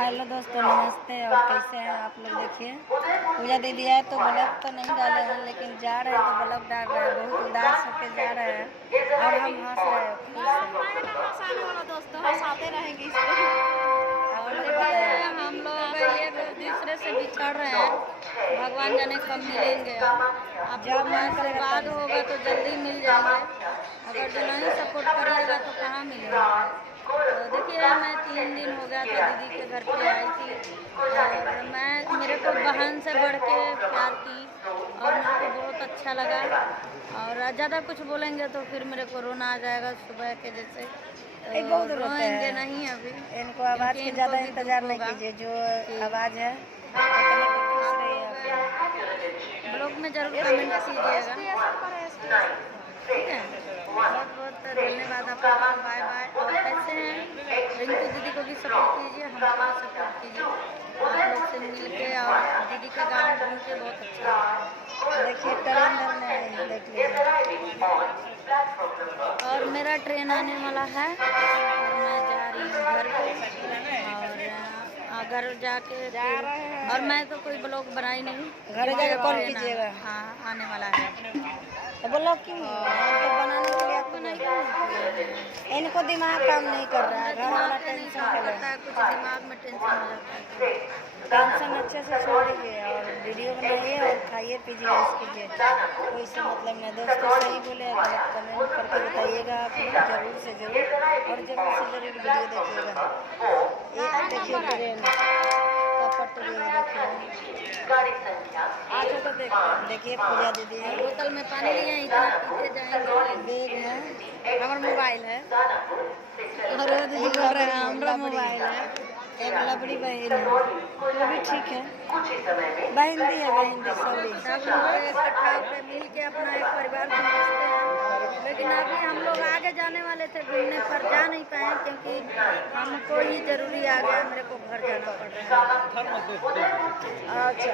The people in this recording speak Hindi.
हेलो दोस्तों, नमस्ते। और कैसे हैं आप लोग? देखिए, पूजा दीदी है तो ब्लॉग तो नहीं डाले हैं, लेकिन जा रहे हैं तो ब्लॉग डाल रहे हैं। बहुत उदास होकर जा रहे हैं और हम हंस रहे हैं, खुश हैं। हंसाने वाला दोस्तों, हंसाते रहेंगे इसको। और ये बताइए, हम लोग एक दूसरे से बिछड़ रहे हैं, भगवान जाने कब मिलेंगे। आप जब लोग का मन करेगा आशीर्वाद तब। होगा तो जल्दी मिल जाएंगे, अगर जो नहीं सपोर्ट करिएगा तो कहाँ मिलेंगे। तो देखिए, मैं 3 दिन हो गया था दीदी के घर पे आई थी, और मेरे को बहन से बढ़ के प्यार की और मेरे को बहुत अच्छा लगा। और ज़्यादा कुछ बोलेंगे तो फिर मेरे को रोना आ जाएगा सुबह के जैसे, एक बहुत तो रोते रोएंगे हैं। नहीं अभी, इनको आवाज़ क्योंकि के इनको ज़्यादा भी इंतज़ार दुख नहीं होगा। कीजिए। जो आवाज़ है उतने को खुश रहिए आप। ब्लॉग में जरूर कमेंट कीजिएगा, ठीक है। बहुत बहुत धन्यवाद आप लोगों को, बाय बाय। और कैसे हैं, रिंकू दीदी को भी सपोर्ट कीजिए, हमको भी सपोर्ट कीजिए। आप लोग से मिल के और दीदी के गाँव घूम के बहुत अच्छा लगा। देखिए, ट्रेन धरने आई है, देख लीजिए। और मेरा ट्रेन आने वाला है और मैं जा रही हूँ घर पे। और घर जाके और मैं तो कोई ब्लॉग बनाई नहीं, घर जाके कॉल कीजिएगा। हाँ आने वाला है। तो बोलो क्यों तो बनाने के लिए आपको नहीं, इनको दिमाग काम नहीं कर रहा है। घर वाला टेंशन कर रहा है। कुछ दिमाग में टेंशन हो जाता है। टेंशन अच्छे से छोड़ दीजिए और वीडियो बनाइए और खाइए पीजिए, ऐश कीजिए। कोई से मतलब नहीं। दोस्तों सही बोले, गलत कमेंट करके बताइएगा आप लोग, जरूर से जरूर। और जरूर से जरूर वीडियो देखिएगा। ये देखिए ट्रेन का पटरी है, देखिए। अच्छा तो देखिए पूजा दीदी है, बोतल में पानी लिए हैं, इतना पीते जाएंगे। बैग है, हमारा मोबाइल है और वो दीदी बोल रहे हैं हमारा मोबाइल है। एक लबड़ी बहन है, वो भी ठीक है। बहन दी है, बहन दी सॉरी। सब लोग इकट्ठा होकर मिल के अपना एक परिवार समझते हैं। लेकिन अभी हम लोग आगे जाने वाले थे घूमने, पर जा नहीं पाए क्योंकि हमको ही जरूरी आ गया, मेरे को घर जाना पड़ रहा है। अच्छा